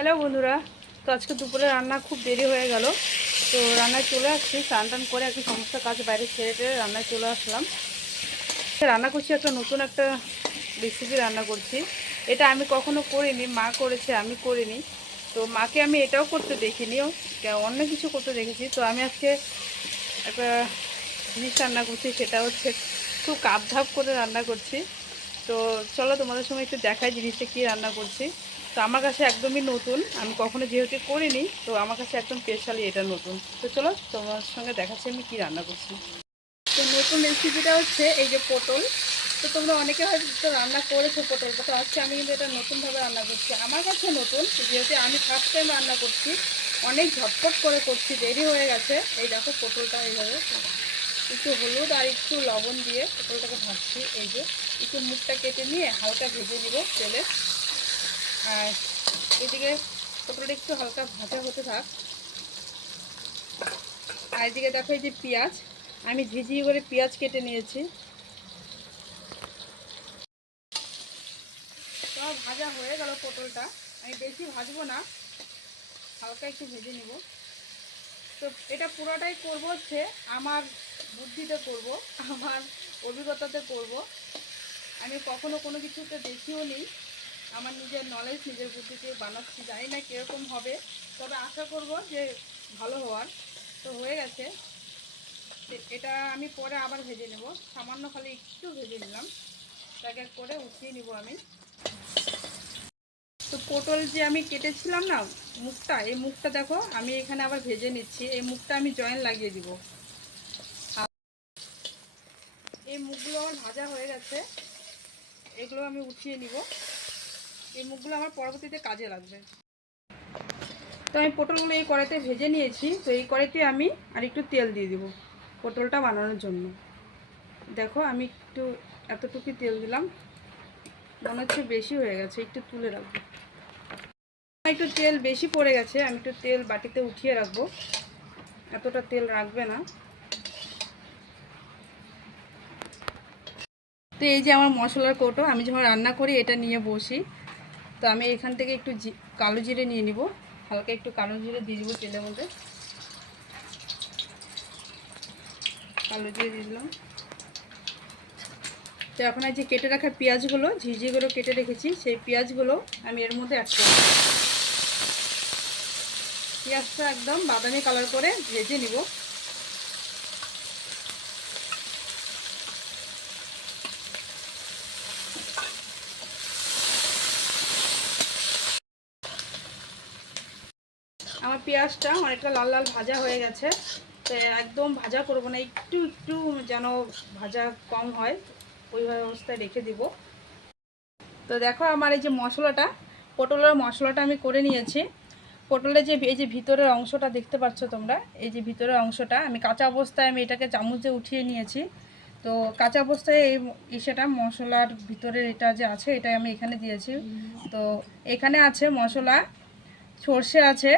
Hello বন্ধুরা, তো আজকে দুপুরে রান্না খুব দেরি হয়ে গেল। তো রান্নায় চলে আসছি, স্নান টান করে আর কি সমস্ত কাজ বাইরে ছেড়ে রান্নায় চলে আসলাম। রান্না করছি একটা নতুন একটা রেসিপি রান্না করছি। এটা আমি কখনো করিনি, মা করেছে, আমি করিনি। তো মাকে আমি এটাও করতে দেখিনি, অন্য কিছু করতে দেখেছি। তো আমি আজকে একটা জিনিস রান্না করছি, সেটা হচ্ছে খুব কাপ ধাপ করে রান্না করছি। তো চলো তোমাদের সঙ্গে একটু দেখাই জিনিসটা কী রান্না করছি। তো আমার কাছে একদমই নতুন, আমি কখনো যেহেতু করিনি, তো আমার কাছে একদম স্পেশালি এটা নতুন। তো চলো তোমার সঙ্গে দেখাচ্ছি আমি কী রান্না করছি। তো নতুন রেসিপিটা হচ্ছে এই যে পটল। তো তোমরা অনেকে হয়তো রান্না করেছো পটলটা, তো আজকে আমি কিন্তু এটা নতুনভাবে রান্না করছি। আমার কাছে নতুন, যেহেতু আমি ফার্স্ট টাইম রান্না করছি, অনেক ঝটপট করে করছি, দেরি হয়ে গেছে। এই দেখো পটলটা এইভাবে একটু হলুদ আর একটু লবণ দিয়ে পটলটাকে ভাজছি। এই যে একটু মুখটা কেটে নিয়ে হালকা ভেজে নিব তেলে। আর এদিকে পটলটা একটু হালকা ভাজা হতে থাক। আর এদিকে দেখো এই যে পেঁয়াজ, আমি ঝিঝিয়ে করে পেঁয়াজ কেটে নিয়েছি। তো ভাজা হয়ে গেল পটলটা, আমি বেশি ভাজবো না, হালকা একটু ভেজে নিব। তো এটা পুরোটাই করব হচ্ছে আমার বুদ্ধিতে করব, আমার অভিজ্ঞতাতে করব। আমি কখনো কোনো কিছুতে দেখিও নি, আমার নিজের নলেজ, নিজের বুদ্ধিতে বানাচ্ছি। জানি না কীরকম হবে, তবে আশা করব যে ভালো হওয়ার। তো হয়ে গেছে, এটা আমি পরে আবার ভেজে নেব। সামান্য খালি একটু ভেজে নিলাম, তাকে করে উঠিয়ে নিব আমি। তো পটল যে আমি কেটেছিলাম না মুখটা, এই মুখটা দেখো আমি এখানে আবার ভেজে নিচ্ছি। এই মুখটা আমি জয়েন লাগিয়ে দিব। এই মুখগুলো আমার ভাজা হয়ে গেছে, এগুলো আমি উঠিয়ে নিব। এই মুখগুলো আমার পরবর্তীতে কাজে লাগবে। তো আমি পটলগুলো এই কড়াইতে ভেজে নিয়েছি। তো এই কড়াইতে আমি আর একটু তেল দিয়ে দিব পটলটা বানানোর জন্য। দেখো আমি একটু এতটুকু তেল দিলাম, মনে হচ্ছে বেশি হয়ে গেছে, একটু তুলে রাখবো। একটু তেল বেশি পড়ে গেছে, আমি একটু তেল বাটিতে উঠিয়ে রাখবো, এতটা তেল রাখবে না। তো এই যে আমার মশলার কৌটো, আমি যখন রান্না করি এটা নিয়ে বসি। তো আমি এখান থেকে একটু কালো জিরে নিয়ে নিব, হালকা একটু কালো জিরে দিয়ে দিব তেলের মধ্যে। কালো জিরে দিয়ে দিলাম। তো এখন এই যে কেটে রাখা পেঁয়াজগুলো, ঝিঝিগুলো কেটে রেখেছি, সেই পেঁয়াজগুলো আমি এর মধ্যে অ্যাড করব। পেঁয়াজটা একদম বাদামি কালার করে ভেজে নিব। আমার পেঁয়াজটা অনেকটা লাল লাল ভাজা হয়ে গেছে। তো একদম ভাজা করব না, একটু একটু যেন ভাজা কম হয়, ওইভাবে অবস্থায় রেখে দিব। তো দেখো আমার এই যে মশলাটা, পটলের মশলাটা আমি করে নিয়েছি। পটলের যে এই যে ভিতরের অংশটা দেখতে পাচ্ছ তোমরা, এই যে ভিতরের অংশটা আমি কাঁচা অবস্থায় আমি এটাকে চামচে উঠিয়ে নিয়েছি। তো কাঁচা অবস্থায় এই সেটা মশলার ভিতরে এটা যে আছে এটা আমি এখানে দিয়েছি। তো এখানে আছে মশলা, সর্ষে আছে,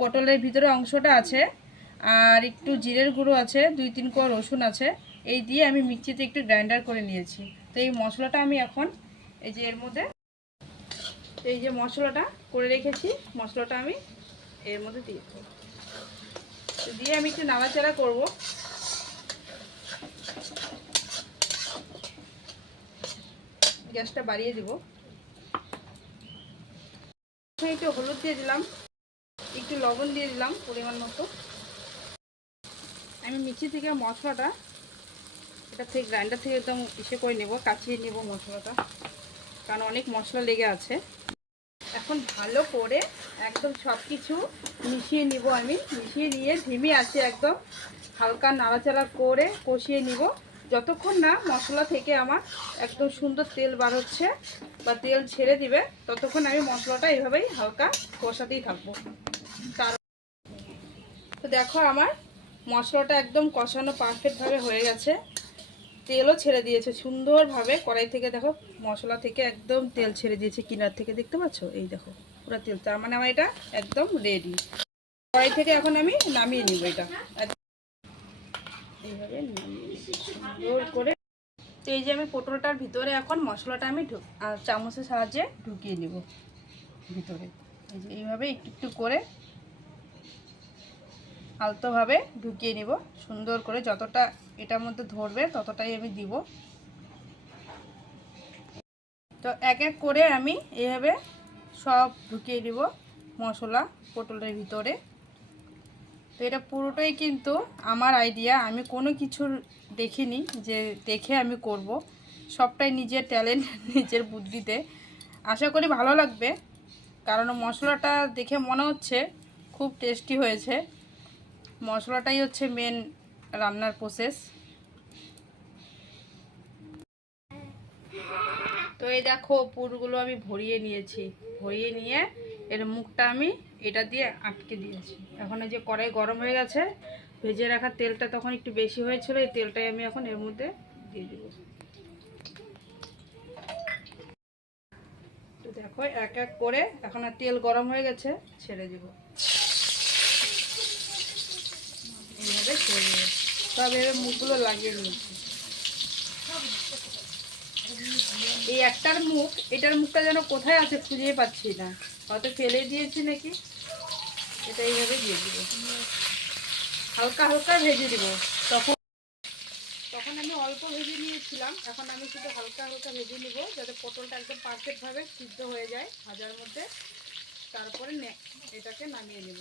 পটলের ভিতরে অংশটা আছে, আর একটু জিরের গুঁড়ো আছে, 2-3 কোয়া রসুন আছে। এই দিয়ে আমি মিক্সিতে একটু গ্রাইন্ডার করে নিয়েছি। তো এই মশলাটা আমি এখন এই যে এর মধ্যে, এই যে মশলাটা করে রেখেছি, মশলাটা আমি এর মধ্যে দিয়ে দেবো। তো দিয়ে আমি একটু নাড়াচাড়া করবো। গ্যাসটা বাড়িয়ে দিব। একটু হলুদ দিয়ে দিলাম, একটু লবণ দিয়ে দিলাম পরিমাণ মতো। আমি মিক্সি থেকে মশলাটা এটা থেকে গ্রাইন্ডার থেকে একদম করে নেব, কাচিয়ে নেব মশলাটা, কারণ অনেক মশলা লেগে আছে। এখন ভালো করে একদম সব কিছু মিশিয়ে নিব। আমি মিশিয়ে নিয়ে ধিমি আছে একদম হালকা নাড়াচাড়া করে কষিয়ে নিব, যতক্ষণ না মশলা থেকে আমার একদম সুন্দর তেল বার হচ্ছে বা তেল ছেড়ে দিবে, ততক্ষণ আমি মশলাটা এইভাবেই হালকা কষাতেই থাকবো। তো দেখো আমার মশলাটা একদম কষানো পারফেক্টভাবে হয়ে গেছে, তেলও ছেড়ে দিয়েছে সুন্দরভাবে কড়াই থেকে। দেখো মশলা থেকে একদম তেল ছেড়ে দিয়েছে, কিনার থেকে দেখতে পাচ্ছ, এই দেখো পুরো তেল। তার মানে আমার এটা একদম রেডি। কড়াই থেকে এখন আমি নামিয়ে নিব এটা এইভাবে সুন্দর করে। তো এই যে আমি পটলটার ভিতরে এখন মশলাটা আমি চামচের সাহায্যে ঢুকিয়ে নিব ভিতরে। এই যে এইভাবে একটু একটু করে আলতোভাবে ঢুকিয়ে নিব সুন্দর করে, যতটা এটার মধ্যে ধরবে ততটাই আমি দিব। তো এক এক করে আমি এইভাবে সব ঢুকিয়ে দিব মশলা পটলের ভিতরে। তো এটা পুরোটাই কিন্তু আমার আইডিয়া, আমি কোনো কিছুর দেখিনি যে দেখে আমি করব, সবটাই নিজের ট্যালেন্ট নিজের বুদ্ধিতে। আশা করি ভালো লাগবে, কারণ মশলাটা দেখে মনে হচ্ছে খুব টেস্টি হয়েছে। মশলাটাই হচ্ছে মেন রান্নার প্রসেস। তো এই দেখো পুরগুলো আমি ভরিয়ে নিয়েছি, ভরিয়ে নিয়ে এর মুখটা আমি এটা দিয়ে আটকে দিয়েছি। এখন এই যে কড়াই গরম হয়ে গেছে, ভেজে রাখা তেলটা তখন একটু বেশি হয়েছিল, এই তেলটাই আমি এখন এর মধ্যে দিয়ে দেব। তো দেখো এক এক করে এখন আর তেল গরম হয়ে গেছে, ছেড়ে দেব। এইভাবে ছেড়ে দেবো, সব এভাবে মুখগুলো লাগিয়ে নিয়েছি। এই একটার মুখ, এটার মুখটা যেন কোথায় আছে খুঁজে পাচ্ছি না, হয়তো ফেলে দিয়েছি নাকি। এটা এইভাবে দিয়ে দিব, হালকা হালকা ভেজে দিব। তখন তখন আমি অল্প ভেজে নিয়েছিলাম, এখন আমি শুধু হালকা হালকা ভেজে নিব যাতে পটলটা একদম পারফেক্টভাবে সিদ্ধ হয়ে যায় ভাজার মধ্যে। তারপরে এটাকে নামিয়ে নেব।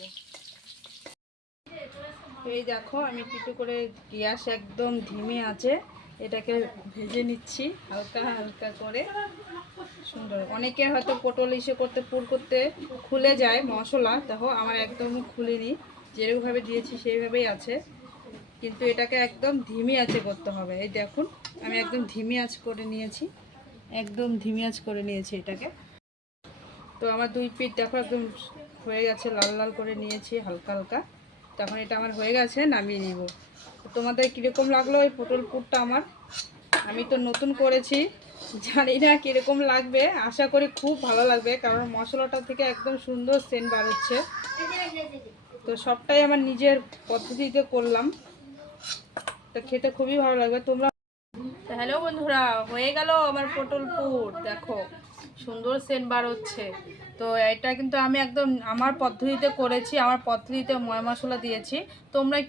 এই দেখো আমি একটু করে গ্যাস একদম ধিমে আছে, এটাকে ভেজে নিচ্ছি হালকা হালকা করে সুন্দর। অনেকে হয়তো পটল ইসে করতে পুর করতে খুলে যায় মশলা, দেখো আমার একদমই খুলিনি, যেভাবে দিয়েছি সেইভাবেই আছে। কিন্তু এটাকে একদম ধিমি আঁচে করতে হবে। এই দেখুন আমি একদম ধিমি আঁচ করে নিয়েছি, একদম ধিমি আঁচ করে নিয়েছি এটাকে। তো আমার দুই পিঠ দেখো একদম হয়ে গেছে, লাল লাল করে নিয়েছি হালকা হালকা। তখন এটা আমার হয়ে গেছে, নামিয়ে নিব। তোমাদের কীরকম লাগলো এই পটল পুরটা আমার? আমি তো নতুন করেছি, জানি না কীরকম লাগবে, আশা করি খুব ভালো লাগবে, কারণ মশলাটা থেকে একদম সুন্দর সেন্ট বার হচ্ছে। তো সবটাই আমার নিজের পদ্ধতিতে করলাম, তো খেতে খুবই ভালো লাগবে তোমরা। হ্যালো বন্ধুরা, হয়ে গেল আমার পটল পুর, দেখো সুন্দর সেন্ট বার হচ্ছে। তো এটা কিন্তু আমি একদম আমার পদ্ধতিতে করেছি, আমার পদ্ধতিতে ময় মশলা দিয়েছি। তোমরা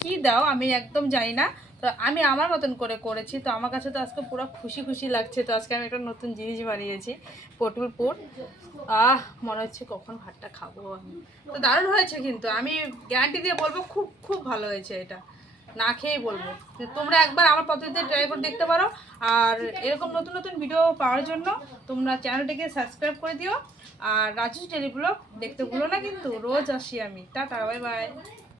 কি দাও আমি একদম জানি না, তো আমি আমার মতন করে করেছি। তো আমার কাছে তো আজকে পুরো খুশি খুশি লাগছে। তো আজকে আমি একটা নতুন জিনিস বানিয়েছি, পটল পুর। মনে হচ্ছে কখন ভাতটা খাবো আমি। তো দারুণ হয়েছে, কিন্তু আমি গ্যারান্টি দিয়ে বলবো খুব খুব ভালো হয়েছে। এটা না খেয়েই বলবো, তোমরা একবার আমার পদ্ধতিতে ট্রাই করে দেখতে পারো। আর এরকম নতুন নতুন ভিডিও পাওয়ার জন্য তোমরা চ্যানেলটিকে সাবস্ক্রাইব করে দিও। আর রাজু ডেলি ব্লগ দেখতে ভুলো না, কিন্তু রোজ আসি আমি। Tata, bye bye.